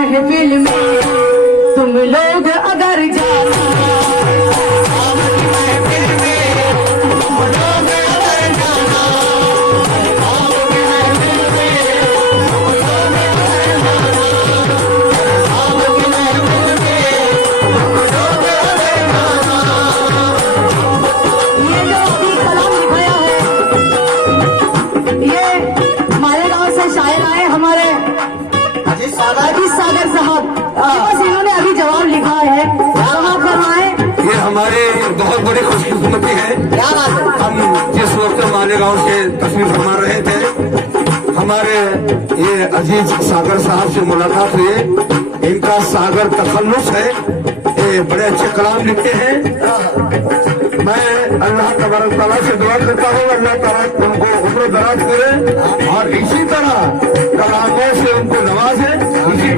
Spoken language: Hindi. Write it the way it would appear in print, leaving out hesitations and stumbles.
महफिल में तुम लोग अगर जाना, महफिल में तुम लोग अगर जाना, महफिल में तुम लोग अगर जाना, महफिल में तुम लोग अगर जाना। ये जो अभी कलाम लिखाया है, ये मालेगांव से शायर आए हमारे अजीत सागर साहब, बस इन्होंने अभी जवाब लिखा है, जवाब फरमाए। ये हमारे बहुत बड़ी खुशकिस्मती है। हम जिस वक्त मालेगांव से तस्वीर फरमा रहे थे, हमारे ये अजीत सागर साहब से मुलाकात हुई। इनका सागर तखल्लुस है, ये बड़े अच्छे कलाम लिखते हैं। मैं अल्लाह तबारक तआला से दुआ करता हूँ, अल्लाह ताला उनको उम्र दराज करे और इसी तरह कलामों से उनको नवाजे।